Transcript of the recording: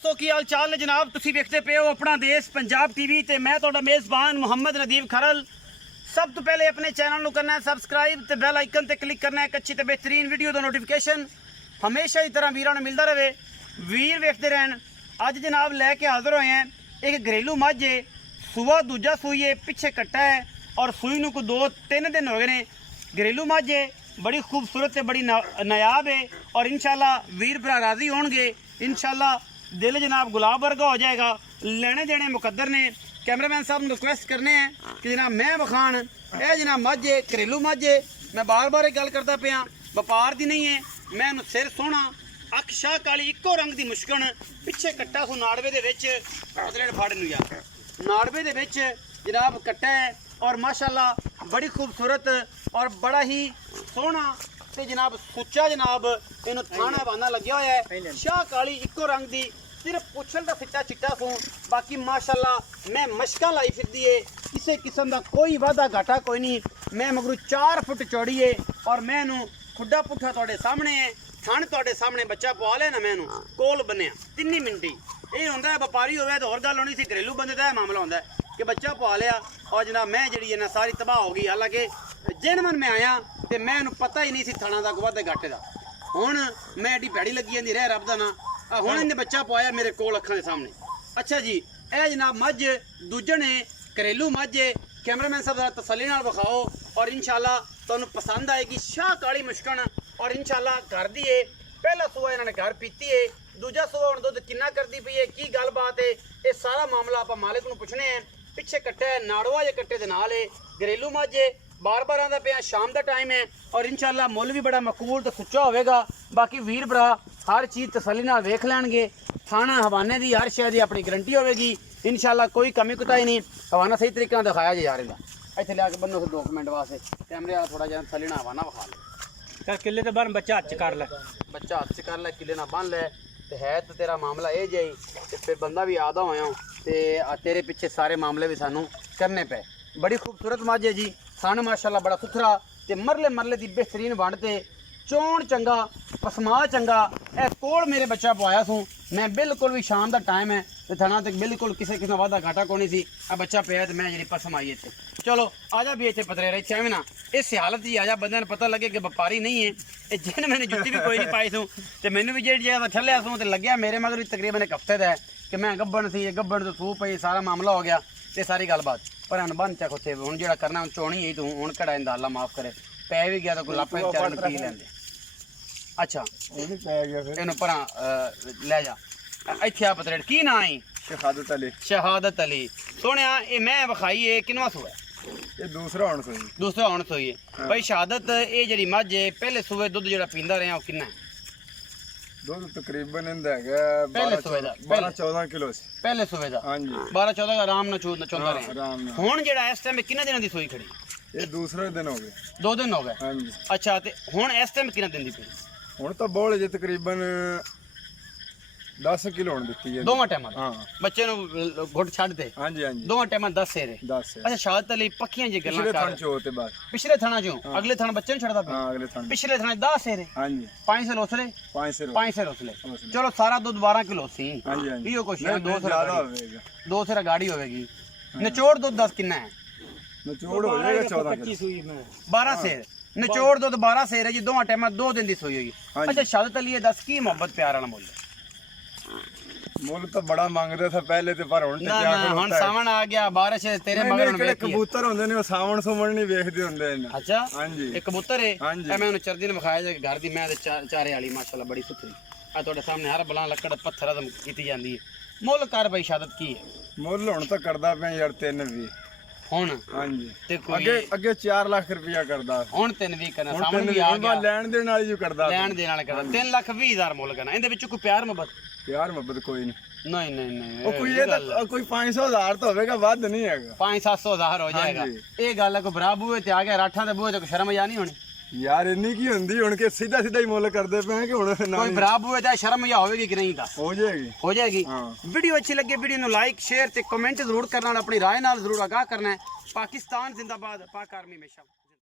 सो की हाल चाल ने जनाब, तुसी देखते पे हो अपना देश पंजाब टीवी ते मैं तुहाडा मेज़बान मुहम्मद नदीम खरल। सब तो पहले अपने चैनल को करना है सबसक्राइब ते बेल आइकन ते क्लिक करना है। अच्छी ते बेहतरीन वीडियो का नोटिफिकेशन हमेशा ही तरह वीरों ने मिलता रहे, वीर वेखते रहन। अज जनाब लैके हाजिर होए हैं एक घरेलू मझ है, सूआ दूजा सूई है, पिछे कट्टा है और सूई नूं को 2-3 दिन हो गए ने। घरेलू मझ है, बड़ी खूबसूरत है, बड़ी नायाब है और इंशाल्लाह वीर भरा राजी होंगे। इंशाल्लाह दिल जनाब गुलाब वर्गा हो जाएगा। लेने देने मुकद्दर ने। कैमरामैन साहब ने रिक्वेस्ट करने हैं कि जनाब मैं विखान यह जनाब मझ है, घरेलू मझ है। मैं बार बार एक गल करता पिया, व्यापार दी नहीं है। मैं सिर सोहना, अख शाह काली, इक्को रंग की मुश्कन, पिछे कट्टा सो नाड़वे दे विच फाड़ नूं यार नाड़वे दे विच जनाब कट्टा है और माशाल्लाह बड़ी खूबसूरत और बड़ा ही सोहना ते जनाब सुच्चा जनाब इन्हूं थाना बाना लग्या होया है। शाह काली इक्को रंग दी, सिर्फ पुछल दा सिट्टा चिट्टा सूं, बाकी माशाल्लाह मैं मशकां लाई फिरदी है। किसी किस्म का कोई वादा घाटा कोई नहीं। मैं मगरू 4 फुट चौड़ी है और मैं इहनूं खुड्डा पुट्ठा तुहाडे सामने है, थण तुहाडे सामने बच्चा पवा लिया ना। मैं इहनूं कोल बन्निया 3 मिनट ही। ये हुंदा है व्यापारी होवे तो होर गल होनी सी, घरेलू बंदे दा मामला हुंदा है कि बच्चा पवा लिया और जनाब मैं जी है ना सारी तबाह हो गई। हालांकि जिन मैं आया तो मैं पता ही नहीं सी थाना का वादे घाटे का। हुण मैं एडी भैड़ी लगी जाती रह रब दा ना। हुण इन्हें बच्चा पवाया मेरे कोल अखां दे सामने। अच्छा जी, यह जनाब मझ दूजन है, घरेलू मझ है। कैमरामैन साहब जरा तसल्ली नाल विखाओ और इंशाल्लाह तुहानूं पसंद आएगी। शाह काली मुश्कन और इंशाल्लाह घर दी है। पहला सूआ इन्होंने घर पीती है, दूजा सूआ हुण दुध किन्ना करती पई है, की गलबात है, ये सारा मामला आप मालिक नूं पुछने हैं। पिछे कट्टा है, नाड़वा जे कट्टे दे नाल है, घरेलू मझ है। बार बार आंदा पिया शाम का टाइम है और इंशाल्लाह मुल भी बड़ा मकबूल तो सुच्चा होगा। बाकी वीर भरा हर चीज़ तसल्ली नाल वेख लैणगे। थाना हवाने की हर शय की अपनी गारंटी होगी। इंशाल्लाह कोई कमी कुताही नहीं। हवाना सही तरीके नाल दिखाया जे यार इहदा इत्थे लिया के बन्नो 2 मिनट वास्ते कैमरे वाला थोड़ा जिहा तसल्ली नाल हवाना विखा ले। किले ते बन बच्चा हथ कर ले, बच्चा हथ च कर ले, किले ना बन ले ते है तो तेरा मामला ये जी। ते फिर बंदा भी आदा होया ते तेरे पिछे सारे मामले भी सानू करने पे। बड़ी खूबसूरत मझ है जी, सन माशाल्लाह बड़ा सुथरा ते मरले मरले की बेहतरीन वंड ते चोण चंगा, पसमा चंगा। ए कोल मेरे बच्चा पवाया सूँ मैं, बिल्कुल भी शाम का टाइम है तो थाना तक बिल्कुल किसी किसी वादा घाटा को नहीं सी। आ बच्चा पे तो मैं जी पसम आई इतने। चलो आजा भी इतने पतरे रहे इतने ना इस हालत ही आजा, बंदे पता लगे कि व्यापारी नहीं है। जिन मैंने जुत्ती भी कोई नहीं पाई सूँ तो मैंने भी जी जगह थलिया सूँ तो लग्या मेरे मगर भी तकरीबन एक हफ्ते का है कि मैं गब्बन सी, गब्बन तो सूह पई, सारा मामला हो गया तो सारी गलबात पर अनबन चक उत्थे हुण जो करना चोनी ही तू हुण घड़ा इंदा अल्लाह माफ करे। पै भी गया तो कोई लापे चार पी लेंदे। अच्छा इहनूं परां लै जा। इत्थे आ पतरेड़ की नां है? शहादत अली। शहादत अली सोहणिया ये मैं विखाई है किनवा सूआ? ये दूसरा हुण सोई। दूसरा हुण सोई है। भाई शहादत ये जिहड़ी मझ है पहले सूए दुध जिहड़ा पींदा रहा वो किन्ना है? दुध तकरीबन इंदा है पहले सूए दा 12-14 किलो से। पहले सूए दा हां जी 12-14 का आराम नाल चोंदा रहा। आराम नाल। हुण जिहड़ा इस टाइम किन्ने दिनां दी सूई खड़ी? ये दूसरे दिन हो गए। 2 दिन हो गए। हां जी। अच्छा ते हुण इस टाइम किन्ना दिन दी पई? हुण तो बोल जे तकरीबन 10 किलो हुण दित्ती है दोवां टाइमां हां। बच्चे नूं घुट छड्ड दे हां जी हां जी दोवां टाइमां 10 सेरे। 10 है। अच्छा शहादत अली पक्कियां जी गल्लां पिछले कर। थण चो ते बाद पिछले थणा चों अगले थण बच्चे नूं छड्डदा हां पिया? अगले थण पिछले थण 10 सेरे, हां जी 5 से लोसले, 5 से 5 से लोसले। चलो सारा दूध 12 किलो सी। हां जी हां जी इहो कुछ है, नहीं, 2 ज्यादा से होवेगा। 2 से गाड़ी होवेगी। निचोड़ दूध 10 किन्ना है? निचोड़ हो जाएगा 14 किलो। सूई में 12 सेर। निचोड़ दूध 12 सेर है जी, दोवां टाइमां 2 दिन दी सोई होगी। हाँ जी। अच्छा शहादत अली ये 10 की मोहब्बत प्यार वाला मुੱਲ? मुल तो बड़ा मांगदे थे पहले ते पर हुण ते ना क्या ना हुण सावन आ गया, बारिश तेरे नहीं, मगर नहीं, हुण ਜਿਹੜੇ वेखी है। कबूतर ਹੁੰਦੇ ਨੇ ਉਹ ਸਾਵਣ ਸੁਮਣ ਨਹੀਂ ਵੇਖਦੇ ਹੁੰਦੇ ਨੇ। अच्छा ਹਾਂਜੀ एक कबूतर है ਹਾਂਜੀ। मैं उन्हें चरदी ने विखाया जे घर दी मैं ते चारे वाली माशाल्लाह बड़ी सुथरी आ ਤੁਹਾਡੇ ਸਾਹਮਣੇ हर बला लकड़ पत्थर अदम कीती जांदी है। मुੱਲ कर भाई शहादत की है ਮੁੱਲ ਹੁਣ ਤਾਂ ਕਰਦਾ ਪਿਆ ਯਾਰ 320। हुण ਹਾਂਜੀ ते कोई ਅੱਗੇ 4 ਲੱਖ ਰੁਪਇਆ ਕਰਦਾ। हुण 3 भी करना ਹੁਣ सामने ਤਿੰਨ भी आ ਹੁਣ गया ਲੈਣ ਦੇਣ ਵਾਲੀ ਜੋ ਕਰਦਾ। ਲੈਣ ਦੇਣ ਵਾਲਾ ਕਰਦਾ 3,20,000 ਮੁੱਲ ਕਰਨਾ। ਇਹਦੇ ਵਿੱਚ ਕੋਈ ਪਿਆਰ ਮੁਹੱਬਤ? ਯਾਰ ਮੁਹੱਬਤ ਕੋਈ ਨਹੀਂ। नहीं नहीं नहीं ਉਹ ਕੋਈ ਇਹ ਤਾਂ ਕੋਈ 500,000 ਤਾਂ ਹੋਵੇਗਾ, ਵੱਧ ਨਹੀਂ ਹੈਗਾ। 500-700 हज़ार हो जाएगा। ये गल है कोई बरा बूहे ते आ गया राठा दे बूहे ते कोई शर्म या नहीं होनी? ਯਾਰ ਇੰਨੀ ਕੀ ਹੁੰਦੀ ਹੁਣ ਕਿ ਸਿੱਧਾ ਸਿੱਧਾ ਹੀ ਮੁੱਲ ਕਰਦੇ ਪਏ ਕਿ ਹੁਣ ਨਾ कोई बरा बूहे ते शर्म या होगी कि नहीं? दस ਹੋ ਜਾਏਗੀ। हो जाएगी। हाँ। वीडियो अच्छी लगे वीडियो को लाइक शेयर ते कमेंट जरूर करना, अपनी राय नाल जरूर आगाह करना है। पाकिस्तान जिंदाबाद, पाक आर्मी हमेशा।